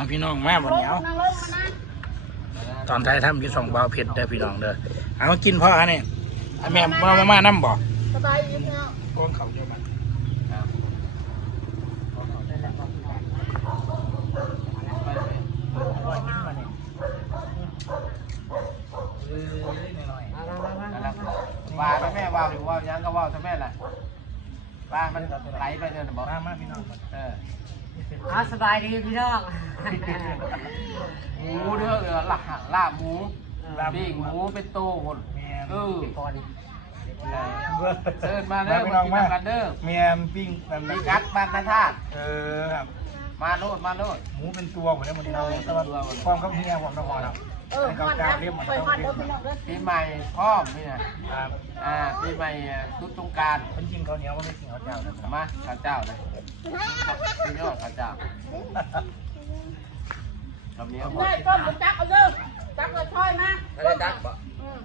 เอาพี่น้องมาวันนี้เอานั่งลงมานะตอนท้ายทำอยู่สองเบาเผ็ดเด้อพี่น้องเด้อเอามากินพ่ออันนี้อันแม่มามามาน้ำบ่สบายดีพี่น้องกองเขาเยอะมันเออหน่อยว่าแม่ว่าหรือว่ายังก็ว่าใช่แม่แหละว่ามันไหลไปเนี่ยบอกมามาพี่น้องมาเออ เอาสบายดีพี่น้อง หมูเด้อเออลาลาบหมู ปิ้งหมูเป็นโตคนแม่เออก่อนเชิญมาเด้อพี่มาน้องกินมากันเด้อแม่ปิ้งแบบมีนี้กัดบ้านนาธาตุเออครับมาโนดมาโนดหมูเป็นตัวหมดแล้วหมดเราแต่ว่าความเขาเฮียความต้องพอครับเออฮอดนะไปฮอดเด้อพี่น้องเด้อปีใหม่พร้อมนี่นะครับอ่าปีใหม่ทุกสงการ เป็นจริงเขาวเหนียวมันไม่กินข้าวเจ้านะครับ มาข้าวเจ้าเลย พี่ยอดข้าวเจ้าคำนี้หมดได้ต้มบุจักเอาเด้อจักเลยถ้อยมาไม่ได้ตักบ่อืม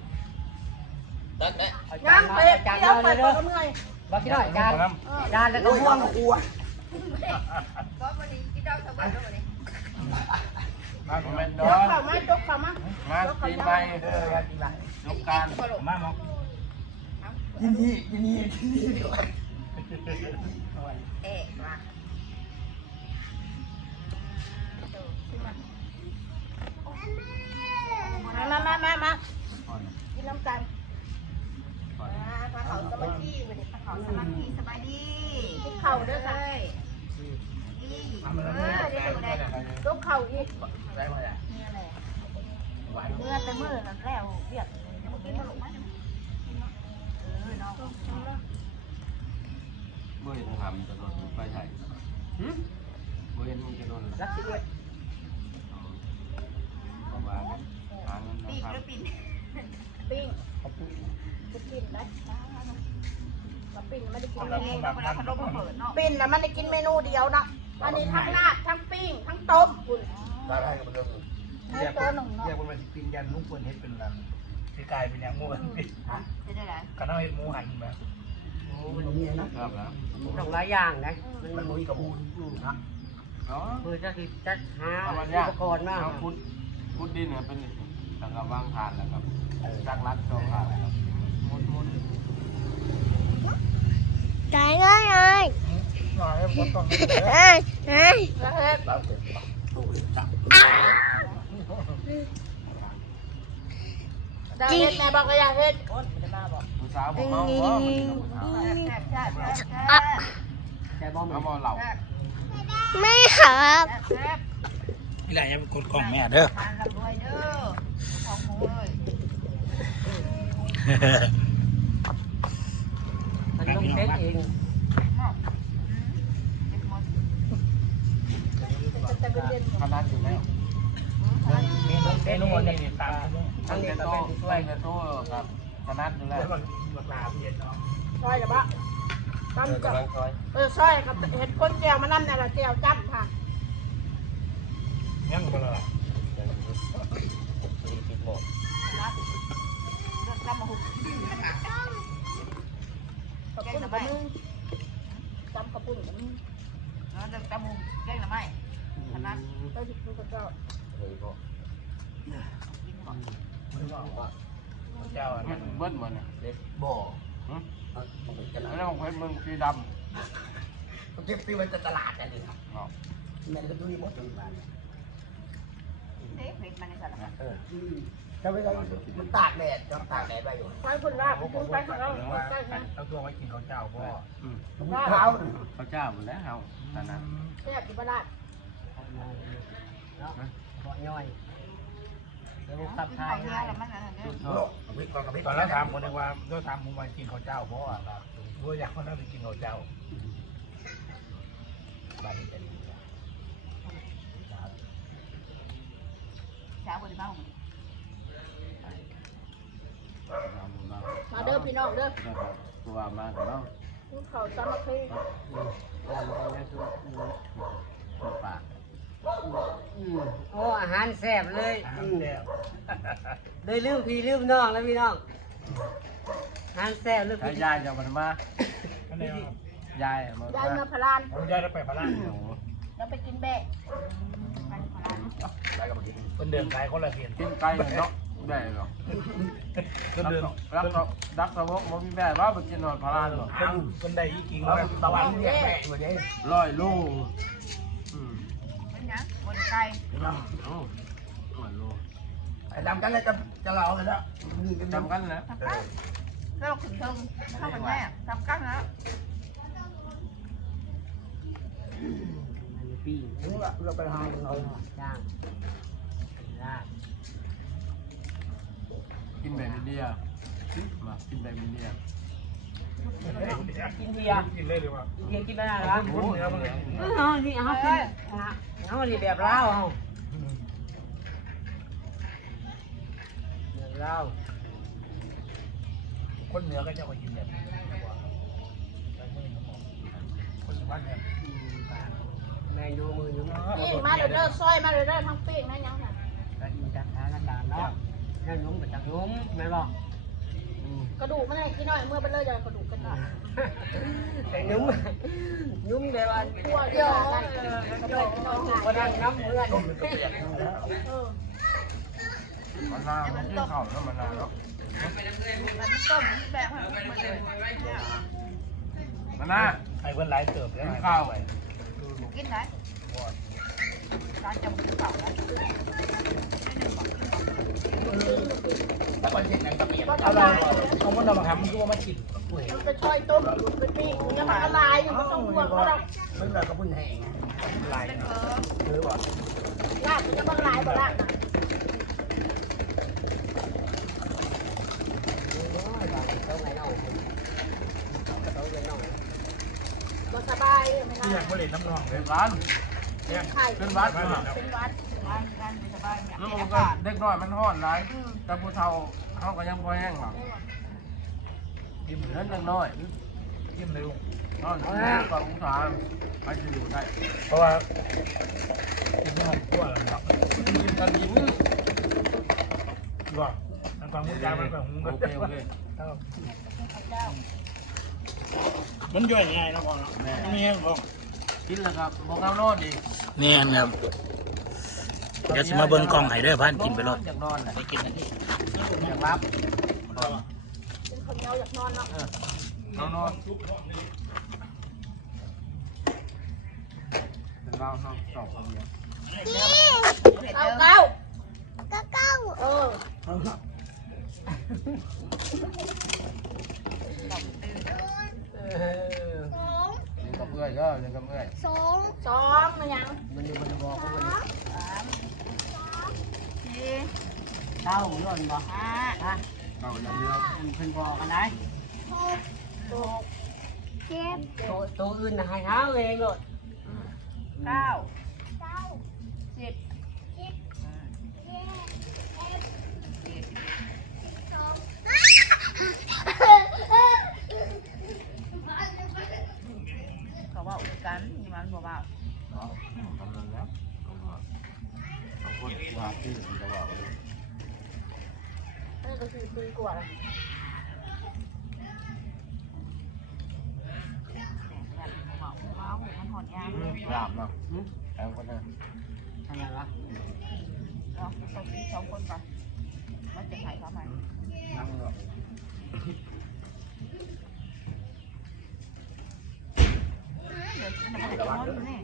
ตักเนี่ยย่างเป็ดเดี๋ยวไปก่อนก็เมื่อยบักกี่น้อยจานจานแล้วก็ห่วงอ้วนำมาโมพี่เมน้อนต์ดจอกนเข้ามาจกเข้ามามาปีใหม่เออการกินไรสงการมาหมอกินที่กินที่กินที่ ดีกว่ามามามามามากินน้ำกันเขาสมาธิวันนี้เขาสมาธิสบายดีกินข้าด้อค่ะดีเออได้ดูได้จกข้าอีกได้หมดอะเมื่อแต่เมื่อแล้วเรียกเมื่อกี้มาลงมเออน้อง เมื่อเห็นทำจะโดนไปใส่เมื่อเห็นมึงจะโดนรักสิเอ็ดประมาณทางนั้นปีนะกครับหรือปีนปิ้งจะกินได้มาปิ้งไม่ได้กินเองเวลาพัดลมเปิดเนาะปิ้งแล้วมันได้กินเมนูเดียวนะอันนี้ทั้งลาบทั้งปิ้งทั้งต้มคุณได้ได้กับเรื่องเรียกเรียกว่ามันกินยันนุ่งควรเห็ดเป็นรังคือกลายเป็นอย่างงูกันจะได้ไรกันเอาเห็ดห มูหันมาครับนะต้องหลายอย่างนะมันมุ้ยกับมูนนะเนาะคือจะคิดจะหาเอาอุวันเนี้ยปกรณ์มาเอาพุดพุดดินเนี่ยเป็นสังกะวางทานแล้วครับจักรัดจองทานแล้วครับมุนมุนใจง่ายเลยหน่อยคนต้องเอ้ยเอ้ยดาวเฮ็ดแม่บอกก็อยากเฮ็ดโอ้ยไม่ได้มาบอกผู้ สาวผมเมาเพราะมันเป็นผู้สาวแซ่บแซ่บแซ่บแซ่บใจบอมเอามาเหล่าไม่ครับนี่แหละจะเป็นกดกล่องแม่เด้อทานรับด้วยเด้อของหมูเลยต้องเซ็ตเองจะเป็นเด่นขนาดอยู่แล้วเมนูนี่ตามทั้งเกโต้ช่วยเกโต้ครับ ขนาดอยู่แล้วแล้วมันบักลาเย็นเนาะซอยหรือปะตั้มกับกำลังคอยเออซอยกับเห็ดก้นแก้วมานั่นน่ะละแก้วจับค่ะยังก็เลยเลือกกำมะหุบกับปุ้นกับมึงจำกับปุ้นกับมึงเลือกกำมะหุบแกงหรือไม่ขนาด ไปถึงกับเจ้ากินก่อน เจ้าอันเบิ้นั้นลเบิ้ลหมดเนี่ยบ่อแล้วของเพชรมึงสีดเก็บตีไว้จะตลาดได้ดิำเนาะแม่ก็ดูหมดถึงบ้านเด็กเผ็ดมันในสารพัดเออถ้าไม่ได้มันตากแดดก็ตากแดดไว้อยู่ไปคุณลาบคุณไปของเราใช่ไหมเอาตัวไว้กินข้าวเจ้าพ่อลาบข้าวพระเจ้าหมดแล้วเอาขนาดแซ่บกินบลาดเนาะบ่ย่อยเดี๋ยวขับกินถ่าข้าวยเยอะ แล้วมันอะไรเนี่ยตอนแรกถามคนนึงว่าต้องถามผมว่ากินข้าวเจ้าเพราะว่าเรารู้อยากว่าน่าจะกินข้าวเจ้าบ้านนี้จะดีเช้าบริบ้าของมาเด้อพี่น้องเด้อตัวมากันเนาะคุณเขาสามัคคีตัวปากอืม โอ้อาหารแซ่บเลยอาหาอืรมแซ่บเลยลืมพี่ลืมน้องแล้วพี่น้องอาหารแซ่บลืมใช้พี่ยายจะมามาอันนี้ยายมายายมาพลานผมย้ายไปพระราชโอ้โหแล้วไปกินแบะไปพลาคนเดินขายคนละเพียนกินไก่เนาะแบ่หรอคนเดินรักเรารักเราบ่มีแบ่ว่าไปกินหน่อยพารานหรอคนคนใดอีกิงแล้วตะวันเรียกแม่อยู่เด้ร้อยโลอืมเป็นยังบน ไก่โอ้ร้อยโลไอ้ดำกันเลยจะจะเล่าเลยแล้วนี่กันจำกันนะทำกันแล้วเราขึ้นเทิงเข้ากันแม่ทำกันแล้วปีถึงละเราไปหาเราย่างลาบกินแบบอินเดียมากินแบบอินเดียกินเบียร์กินเลยดีกว่ากินเบียร์กินไม่ได้หรอโอ้โหเนื้อมันเลยเออเอานี่เอากิน เอาเรียแบบลาวเอาแบบลาวคนเหนือก็จะมากินแบบนี้คนบ้านเนี่ยแมงดูมืออยู่นะนี่มาเด้อเด้อซอยมาเด้อเด้อทั้งปีกนะยังน่ะก็อินจากทางอาจารย์เนาะนั่นนุ่มกับจากนุ่มแม่บอกกระดูกมันให้กินหน่อยเมื่อไปเลยจะกระดูกกันหน่อย แต่นุ่มนุ่มเดี๋ยวทั่วเดียวได้ก็เลยกินหน่อยวันนั้นน้ำเมื่อนต้มเป็นกระเปียกอยู่แล้วเออมันนาวมันกินข้าวแล้วมันนาแล้วมันต้มแบบให้มันน่าไอ้เพื่อนหลเติบแล้วข้าวไปกินได้การจำเป็นเก่าแล้วถ้าคนเห็นนังกระเปียกเอาเราเอามันเรามาทำก็ว่ามากิน มันไปช่อยต้มเป็นปีกมันมันละลายอยู่มันต้องห่วงเขาหรอกมันแบบกระปุ่นแห้งลายเนนะหรือว่าลาบมันจะบางลายบ่ลาบนะก็สบายไม่ได้อยากผลิตน้ำนองเป็นร้านไข่เป็นวัดเป็นวัดร้านร้านสบายเนี่ยแล้วมันก็เด็กน้อยมันห้อนหลายแต่ผู้เฒ่าเขาก็ยังพอแห้งหรอก ยิ้มเลเล่ยนเด็กน้อยยิ้มเลยลูกนอนก่อนองศาไปจะอยู่ได้ เพราะว่ากินไม่หมดตัวแล้วครับกินกันยิ้มว่าทางฝั่งมุ้งยามันฝั่งมุ้งโอเคโอเคมันย่อยง่ายนะพ่อเนาะไม่แห้งพ่อกินแล้วครับบอกเอานอนดีนี่ครับเดี๋ยวสิมาเบิ่งกล่องไห้เด้อพันกินไปรถอยากนอนเลยไปกินอันนี้อยากรับเป็น คนเหนียวอยากนอนเนาะ นอนนอนเป็นเราชอบชอบคนเดียว เก้าเก้า ก็เก้า เออ เออ สอง เล่นกับเมื่อยก็เล่นกับเมื่อย สอง สองมันยัง มันอยู่มันบอกว่ามัน สี่ เท่าย้อนบอก ห้า ฮะ เอาอย่างเดียว มันเป็นบอกกันได้ หกเจ็ด ตัวตัวอื่นน่ะให้เท้าเองเลย เก้า เก้า สิบ สิบเจ็ดเอ็ด สี่สิบ สอง เขาว่าอุกันมีมันบอกว่า ทำนั้นแล้วเอาคนที่หาที่มันจะบอกเลย นี่ก็คือปีกว่าแล้ว ว้าวมันหอนยา งเลยหลาบเนาะแองคนนั้นทำไงวะเราต้องกินสองคนก่อน มันจะหายเขาไหมนั่งเนาะเดี๋ยวมันจะร้อนนี่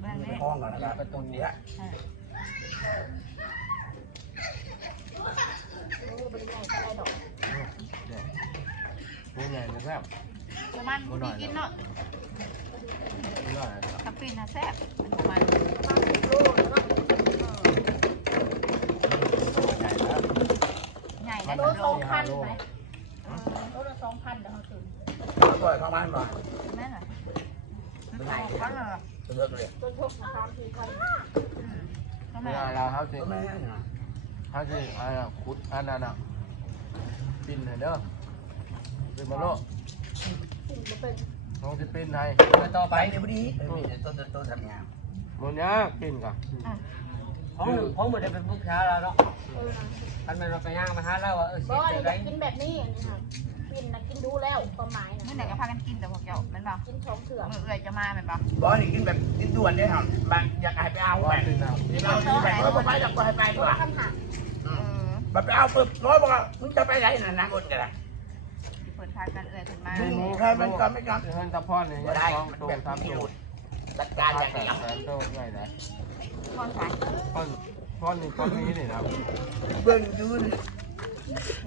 แม่เนี่ย ห้องกันนะครับเป็นตรงนี้ โอ้เป็นยังไงก็ได้ดอก ตัวใหญ่จะแซ่บมันดีกินเนาะตัวใหญ่ทับปินนะแซ่บมันมาสิบโลแล้วเนาะใหญ่แล้วใหญ่โลนะสองพันไหมโลละสองพันเดี๋ยวเขาซื้อต่อยประมาณบ่ายแม่น่ะเขาเหรอเลือกเลยต้นทกสามสี่พันเขาไม่แม่ได้เราเขาสิแม่เขาสิอะไรอะคุดอันนั้นอะปินเลยเด้อ เป็นมาโลสิ่งจะเป็นน้องสิปินให้ไปต่อไปไปเดี๋ยวพอดีมีแต่ต้นต้นทำงานมันยาปินก่ะของหนึ่งของมันจะเป็นผู้ค้าแล้วเนาะเอออันมันเราไปย่างมาหาเราว่าเออบ่เสียนี่ใจอยากกินแบบนี้อันนี้ค่ะกินนะกินดูแล้วความหมายเมื่อนะไหร่ก็พากันกินแต่พวกเจ้าเป็นเปล่ากินสองเถื่อเมื่อเอื่อยจะมาเป็นเปล่าบอสนี่กินแบบดิ้นด่วนได้ครับบางอยากให้ไปเอาว่าแบบปินเอาที่เราที่แบบบอกไปจะไปไปดีกว่าคำหาเออบัดไปเอาปึ๊บน้อยบอกว่ามึงจะไปไหนน่ะนะคนกันละ ที่เปิดทางกันเอ่ยถึงมามึงใครมันก็ไม่กันเงินตะพ่อนเนี่ยบ่ได้ต้องมันตู้แบบทำพิตู้รุธจัดการอย่างแสเดียวนแสนตู้ด้วยนะพ่อนสายพ่อนพ่อนนี่พ่อนนี้นี่นะเบิ่งดู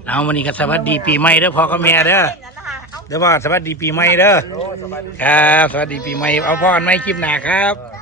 เอาวันนี้ก็สวัสดีปีใหม่เด้อพ่อกับแม่เด้อนั่นนะคะเอาเดี๋ยวว่าสวัสดีปีใหม่เด้อโอ้สบายดีครับสวัสดีปีใหม่เอาพ่อกันไหมคลิปหน้าครับเออ